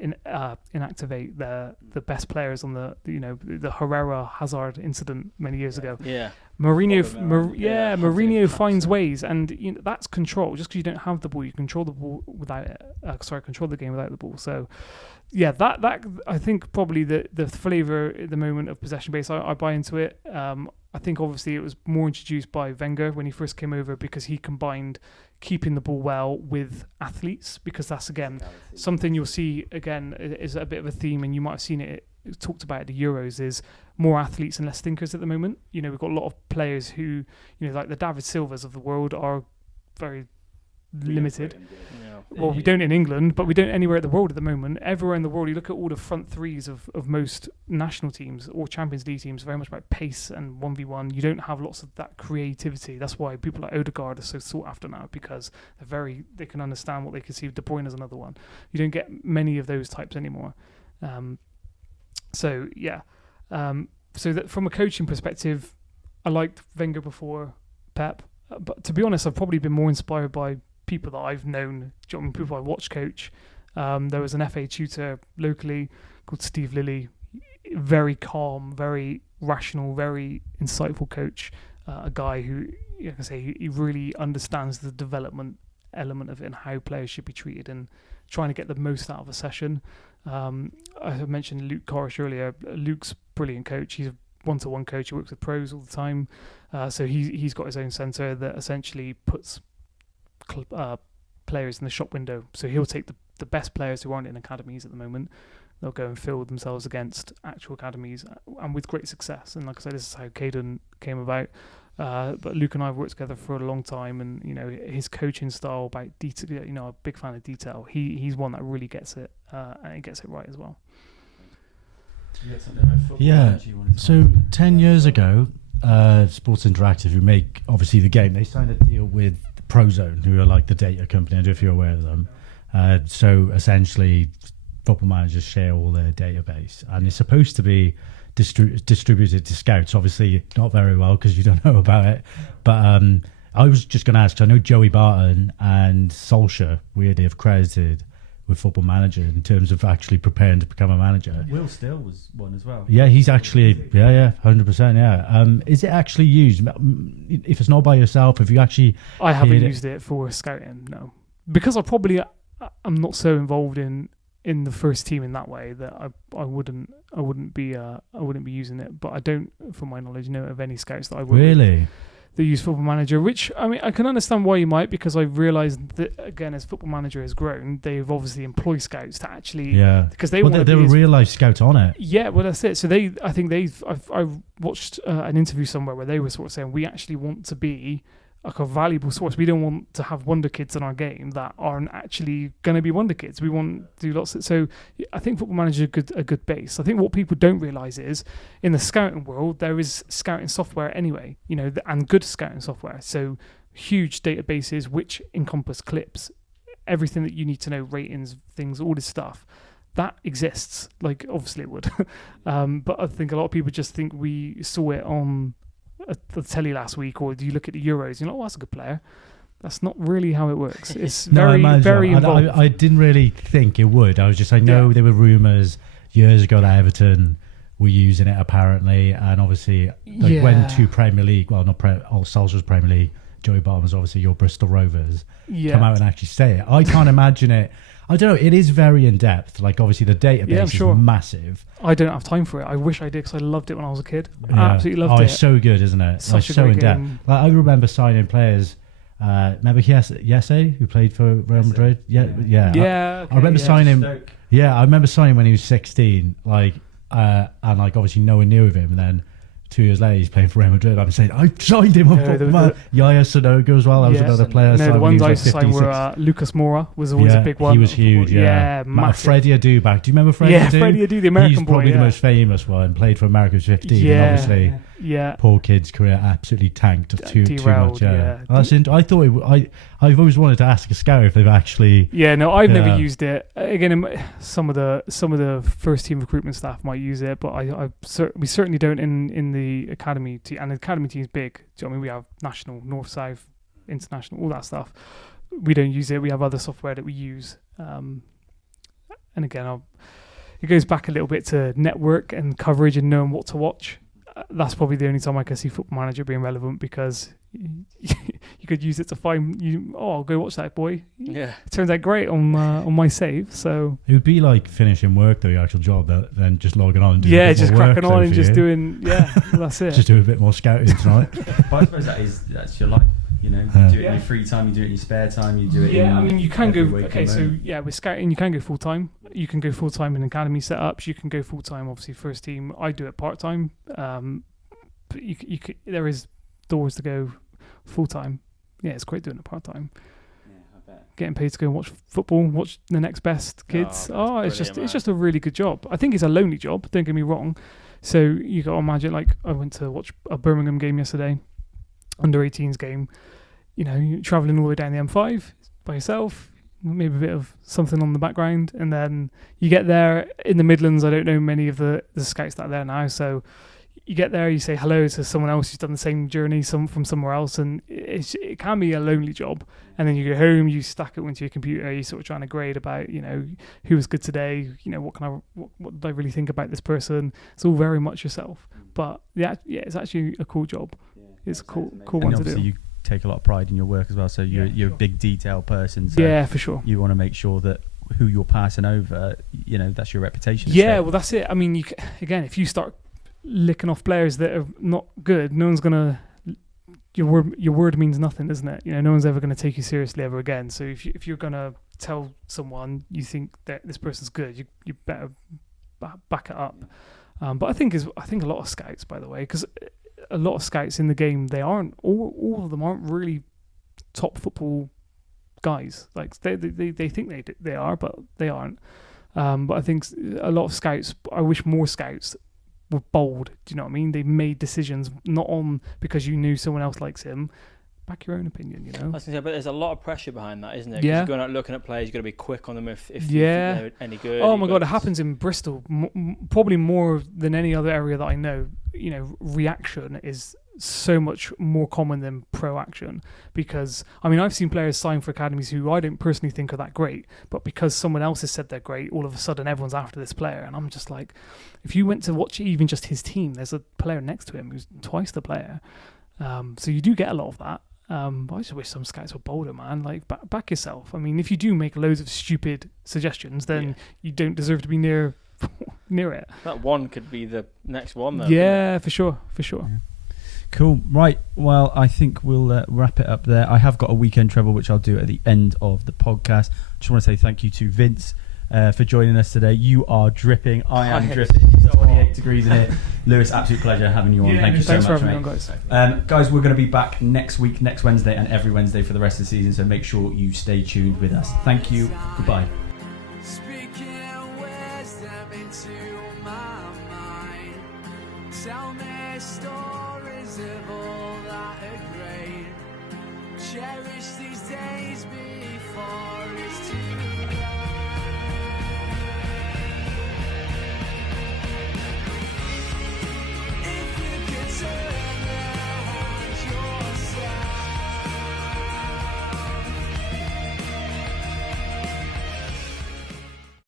inactivate the best players on the Herrera Hazard incident many years ago. Yeah, Mourinho finds ways, and that's control. Just because you don't have the ball, you control the ball without it. Control the game without the ball. So, yeah, that I think probably the flavour at the moment of possession base. I buy into it. I think obviously it was more introduced by Wenger when he first came over, because he combined keeping the ball well with athletes, because that's again something you'll see again is a bit of a theme, and you might have seen it talked about at the Euros, is more athletes and less thinkers at the moment. We've got a lot of players who, like the David Silvas of the world, are very limited. Well, we don't in England, but we don't anywhere in the world at the moment. Everywhere in the world, you look at all the front threes of most national teams or Champions League teams, very much about pace and 1v1. You don't have lots of that creativity. That's why people like Odegaard are so sought after now, because they can understand what they can see. De Bruyne is another one. You don't get many of those types anymore. So that from a coaching perspective, I liked Wenger before Pep, but to be honest, I've probably been more inspired by people that I've known, people I watch coach. There was an FA tutor locally called Steve Lilly, very calm, very rational, very insightful coach, a guy who, like I say, he really understands the development element of it and how players should be treated and trying to get the most out of a session. I mentioned Luke Corish earlier. Luke's brilliant coach. He's a one-to-one coach. He works with pros all the time. So he's got his own centre that essentially puts players in the shop window. So he'll take the best players who aren't in academies at the moment. They'll go and field themselves against actual academies, and with great success. And like I said, this is how Caden came about. But Luke and I have worked together for a long time, and his coaching style about detail. A big fan of detail. He's one that really gets it, and he gets it right as well. Yeah. So 10 years ago, Sports Interactive, who make obviously the game, they signed a deal with Prozone, who are like the data company. I don't know if you're aware of them. So essentially, football managers share all their database, and it's supposed to be distributed to scouts. Obviously, not very well because you don't know about it. But I was just going to ask. I know Joey Barton and Solskjaer weirdly have credited with Football Manager in terms of actually preparing to become a manager. Will Still was one as well. Yeah, he's actually 100%. Yeah, is it actually used? If it's not by yourself, if you actually, I haven't used it for scouting. No, because I'm not so involved in the first team in that way that I wouldn't be using it. But I don't, from my knowledge, know of any scouts that I would really. They use Football Manager, which I mean I can understand why you might, because I've realised that again as Football Manager has grown, they've obviously employed scouts to actually because they want to were real life scouts on it. Yeah, well that's it. So I've watched an interview somewhere where they were sort of saying we actually want to be like a valuable source. We don't want to have wonder kids in our game that aren't actually going to be wonder kids. We want to do lots of, so I think Football Manager is a good base. I think what people don't realise is in the scouting world there is scouting software anyway, and good scouting software. So huge databases which encompass clips, everything that you need to know, ratings, things, all this stuff. That exists. Like obviously it would, but I think a lot of people just think we saw it on the telly last week, or do you look at the Euros? You're like, oh, that's a good player. That's not really how it works. It's very involved. I didn't really think it would. I know there were rumours years ago that Everton were using it apparently, and obviously went to Premier League. Well, not Solskjaer's Premier League. Joey Barton was obviously your Bristol Rovers. Come out and actually say it. I can't imagine it. I don't know. It is very in depth. Like obviously the database is massive. I don't have time for it. I wish I did because I loved it when I was a kid. I absolutely loved it. Oh, it's so good, isn't it? Such like, so in depth. Like, I remember signing players. Remember Yese, who played for Real Madrid? I remember signing. I remember signing when he was 16. And obviously no one knew of him, and then 2 years later he's playing for Real Madrid. I'm saying I signed him on football. Yaya Sanogo as well. That was another player. No, the ones I used to sign were Lucas Moura was always a big one. He was huge. Massive. Freddie Adu back. Do you remember Freddie Adu? Yeah, Freddie Adu, the American boy. He's probably the most famous one. Played for America at 15. And obviously, poor kid's career absolutely tanked too much. I thought I've always wanted to ask a scout if they've actually. I've never used it. Again, some of the first team recruitment staff might use it, but we certainly don't in the academy team. And the academy team is big. Do you know what I mean? We have national, north, south, international, all that stuff. We don't use it. We have other software that we use. And again, it goes back a little bit to network and coverage and knowing what to watch. That's probably the only time I can see Football Manager being relevant, because you could use it to find you. Oh, I'll go watch that, boy. Yeah, it turns out great on my save. So it would be like finishing work, though, your actual job, then just logging on. And doing just cracking on and just doing. Yeah, that's it. Just do a bit more scouting tonight. But I suppose that's your life. You do it in your free time, you do it in your spare time, you do it. I mean, you can go. Okay, so with scouting, you can go full time. You can go full time in academy setups. You can go full time, obviously, first team. I do it part time. But there is doors to go full time. Yeah, it's great doing it part time. Yeah, I bet. Getting paid to go and watch football, watch the next best kids. It's just a really good job. I think it's a lonely job. Don't get me wrong. So you got to imagine, like, I went to watch a Birmingham game yesterday, under 18s game. You're traveling all the way down the M5 by yourself. Maybe a bit of something on the background, and then you get there in the Midlands. I don't know many of the scouts that are there now, so you get there, you say hello to someone else who's done the same journey, from somewhere else, and it can be a lonely job. And then you go home, you stack it into your computer, you're sort of trying to grade about who was good today, what did I really think about this person. It's all very much yourself, but it's actually a cool job. It's a cool one to do. You take a lot of pride in your work as well, so you're a big detail person, so for sure you want to make sure that who you're passing over, that's your reputation. Well, that's it. I mean, if you start licking off players that are not good, no one's gonna. Your word means nothing, isn't it? No one's ever going to take you seriously ever again. So if you're gonna tell someone you think that this person's good, you better back it up. But I think a lot of scouts, by the way, because a lot of scouts in the game, they aren't all of them aren't really top football guys. Like they think they are, but they aren't. But I think a lot of scouts. I wish more scouts were bold. Do you know what I mean? They made decisions not on because you knew someone else likes him. Back your own opinion, you know. I was gonna say, but there's a lot of pressure behind that, isn't there? Yeah. You're going out looking at players, you've got to be quick on them if they're any good. Oh my God, it happens in Bristol probably more than any other area that I know. You know, reaction is so much more common than proaction, because I mean I've seen players sign for academies who I don't personally think are that great, but because someone else has said they're great, all of a sudden everyone's after this player, and I'm just like, if you went to watch even just his team, there's a player next to him who's twice the player. So you do get a lot of that. But I just wish some scouts were bolder, man. Like, back yourself. I mean, if you do make loads of stupid suggestions, then you don't deserve to be near it. That one could be the next one, though. Yeah, for sure. Yeah. Cool. Right. Well, I think we'll wrap it up there. I have got a weekend treble, which I'll do at the end of the podcast. Just want to say thank you to Vince for joining us today. You are dripping. I am dripping. It's 28 degrees in here. Lewis, absolute pleasure having you on. Thank you so much, for having mate. me on, guys. Guys, we're going to be back next week, next Wednesday, and every Wednesday for the rest of the season. So make sure you stay tuned with us. Thank you. Goodbye. Speaking wisdom into my mind. Tell me stories of all that are great. Cherish these days before it's too late.